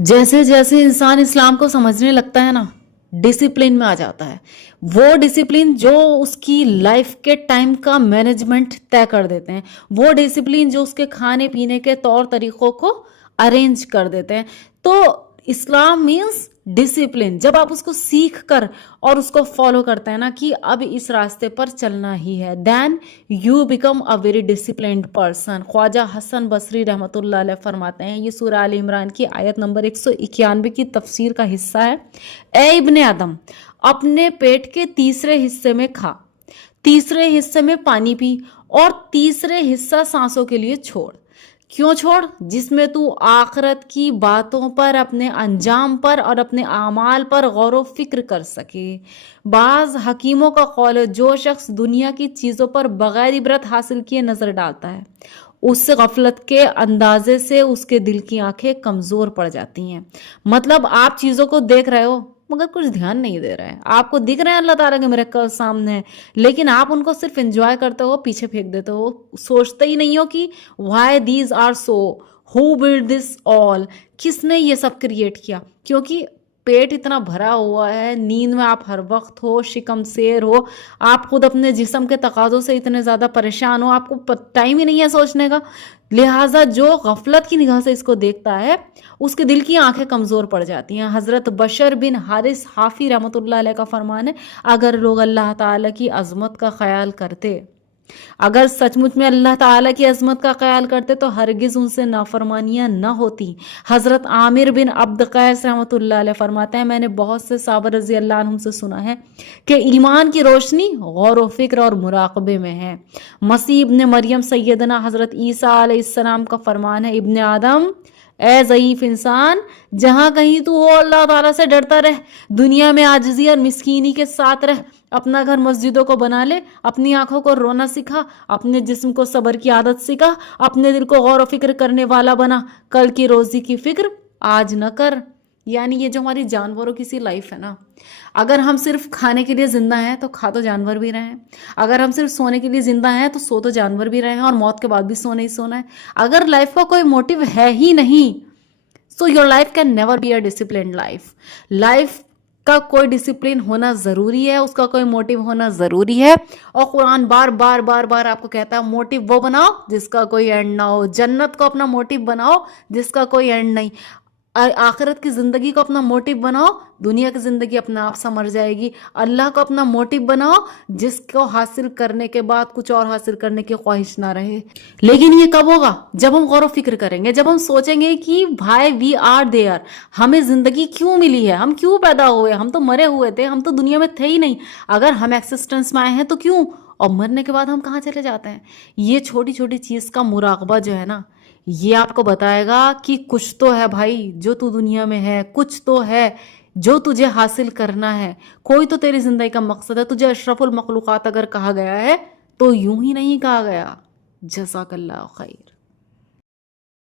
जैसे जैसे इंसान इस्लाम को समझने लगता है ना, डिसिप्लिन में आ जाता है। वो डिसिप्लिन जो उसकी लाइफ के टाइम का मैनेजमेंट तय कर देते हैं, वो डिसिप्लिन जो उसके खाने पीने के तौर तरीकों को अरेंज कर देते हैं। तो इस्लाम मीन्स डिसिप्लिन। जब आप उसको सीख कर और उसको फॉलो करते हैं ना कि अब इस रास्ते पर चलना ही है, then you become a very disciplined person. Khwaja Hasan Basri रहमतुल्लाह अलैह फरमाते हैं, ये सूरह आल इमरान की आयत नंबर 191 की तफसीर का हिस्सा है। ए इब्ने आदम, अपने पेट के तीसरे हिस्से में खा, तीसरे हिस्से में पानी पी और तीसरे हिस्सा सांसों के लिए छोड़। क्यों छोड़? जिसमें तू आखिरत की बातों पर, अपने अंजाम पर और अपने आमाल पर गौर व फिक्र कर सके। बाज हकीमों का कौल है, जो शख्स दुनिया की चीज़ों पर बगैर इबरत हासिल किए नजर डालता है, उस गफलत के अंदाजे से उसके दिल की आंखें कमजोर पड़ जाती हैं। मतलब आप चीज़ों को देख रहे हो मगर कुछ ध्यान नहीं दे रहे हैं। आपको दिख रहे हैं अल्लाह ताला के मिरेकल सामने है, लेकिन आप उनको सिर्फ एंजॉय करते हो, पीछे फेंक देते हो, सोचते ही नहीं हो कि why these are so, who build this all, किसने ये सब क्रिएट किया। क्योंकि पेट इतना भरा हुआ है, नींद में आप हर वक्त हो, शिकम शेर हो, आप खुद अपने जिस्म के तकाजों से इतने ज़्यादा परेशान हो, आपको टाइम ही नहीं है सोचने का। लिहाजा जो गफलत की निगाह से इसको देखता है, उसके दिल की आंखें कमज़ोर पड़ जाती हैं। हज़रत बशर बिन हारिस हाफी रहमतुल्लाह अलैह का फरमान है, अगर लोग अल्लाह ताला की अज़मत का ख्याल करते, अगर सचमुच में अल्लाह ताला की अजमत का ख्याल करते तो हरगिज उनसे नाफरमानियां न होती। हजरत आमिर बिन अब्द कैस रहमतुल्लाह अलैह फरमाते हैं, मैंने बहुत से साहबा रजी अल्लाह अन्हुम से सुना है कि ईमान की रोशनी गौर व फिक्र और मुराकबे में है। मसीह इब्ने मरियम सैयदना हजरत ईसा अलैहिस्सलाम का फरमान है, इब्ने आदम, ए ज़ईफ इंसान, जहां कहीं तू हो अल्लाह ताला से डरता रह, दुनिया में आजिज़ी और मिस्कीनी के साथ रह, अपना घर मस्जिदों को बना ले, अपनी आंखों को रोना सिखा, अपने जिस्म को सब्र की आदत सिखा, अपने दिल को गौर व फिक्र करने वाला बना, कल की रोजी की फिक्र आज न कर। यानी ये जो हमारी जानवरों की सी लाइफ है ना, अगर हम सिर्फ खाने के लिए जिंदा हैं तो खा तो जानवर भी रहे हैं, अगर हम सिर्फ सोने के लिए जिंदा हैं तो सो तो जानवर भी रहे हैं, और मौत के बाद भी सोना ही सोना है। अगर लाइफ का कोई मोटिव है ही नहीं, so your life can never be a disciplined life. Life का कोई डिसिप्लिन होना ज़रूरी है, उसका कोई मोटिव होना ज़रूरी है। और कुरान बार बार बार बार आपको कहता है, मोटिव वो बनाओ जिसका कोई एंड ना हो। जन्नत को अपना मोटिव बनाओ जिसका कोई एंड नहीं। आखिरत की ज़िंदगी को अपना मोटिव बनाओ, दुनिया की ज़िंदगी अपने आप समर जाएगी। अल्लाह को अपना मोटिव बनाओ जिसको हासिल करने के बाद कुछ और हासिल करने की ख्वाहिश ना रहे। लेकिन ये कब होगा? जब हम गौर व फिक्र करेंगे, जब हम सोचेंगे कि भाई वी आर देयर, हमें ज़िंदगी क्यों मिली है, हम क्यों पैदा हुए, हम तो मरे हुए थे, हम तो दुनिया में थे ही नहीं। अगर हम एक्सिस्टेंस में आए हैं तो क्यों, और मरने के बाद हम कहाँ चले जाते हैं। ये छोटी छोटी चीज़ का मुराकबा जो है ना, ये आपको बताएगा कि कुछ तो है भाई जो तू दुनिया में है, कुछ तो है जो तुझे हासिल करना है, कोई तो तेरी जिंदगी का मकसद है। तुझे अशरफुल मखलूकात अगर कहा गया है तो यूं ही नहीं कहा गया। जज़ाकल्लाह खैर।